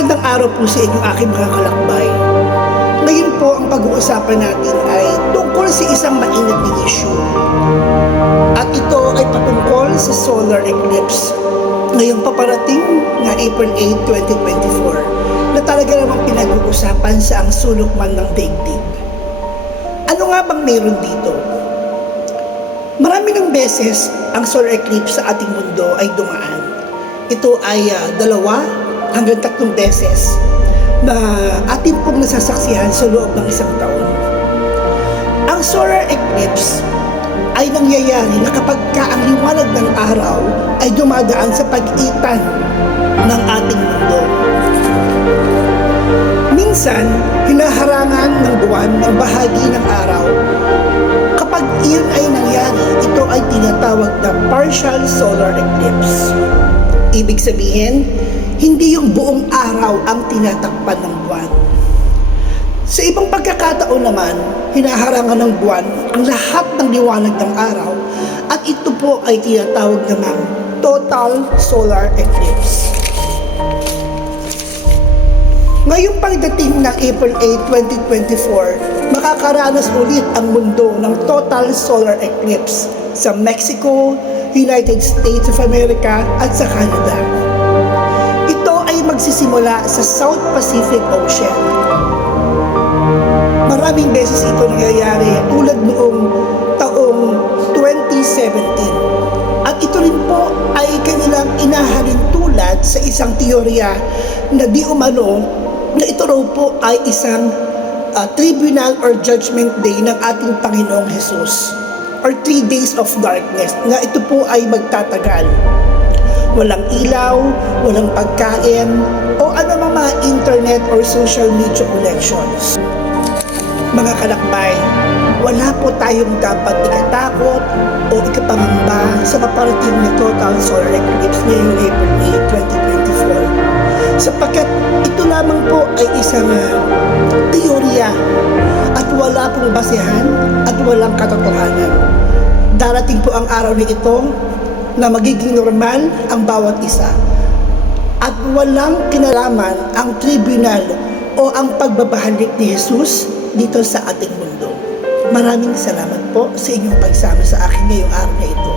Magandang araw po sa inyo aking mga kalakbay. Ngayon po ang pag-uusapan natin ay tungkol sa isang mainit na issue. At ito ay patungkol sa solar eclipse. Ngayong paparating na April 8, 2024 na talaga namang pinag-uusapan sa ang sulok man ng daigdig. Ano nga bang meron dito? Marami ng beses ang solar eclipse sa ating mundo ay dumaan. Ito ay 2 hanggang 3 beses na ating pong nasasaksihan sa loob ng isang taon. Ang solar eclipse ay nangyayari na kapag ang liwanag ng araw ay dumadaan sa pagitan ng ating mundo. Minsan, hinaharangan ng buwan ng bahagi ng araw. Kapag iyon ay nangyari, ito ay tinatawag na partial solar eclipse. Ibig sabihin, hindi yung buong araw ang tinatakpan ng buwan. Sa ibang pagkakataon naman, hinaharangan ng buwan ang lahat ng liwanag ng araw at ito po ay tinatawag namang total solar eclipse. Ngayong pagdating ng April 8, 2024, makakaranas ulit ang mundo ng total solar eclipse sa Mexico, United States of America at sa Canada. Ito ay magsisimula sa South Pacific Ocean. Maraming beses ito nangyayari tulad noong taong 2017. At ito rin po ay kanilang inahalin tulad sa isang teorya na di umano na ito raw po ay isang tribunal or judgment day ng ating Panginoong Jesus or 3 days of darkness na ito po ay magtatagal. Walang ilaw, walang pagkain, o anumang mga internet or social media connections. Mga kalakbay, wala po tayong dapat ikatakot o ikapangamba sa paparating na total solar eclipse ngayong April 8, 2024. Sapagkat ito lamang po ay isang teorya at wala pong basehan at walang katotohanan. Darating po ang araw na ito na magiging normal ang bawat isa at walang kinalaman ang tribunal o ang pagbabahalik ni Jesus dito sa ating mundo. Maraming salamat po sa inyong pagsama sa akin ngayong araw na ito.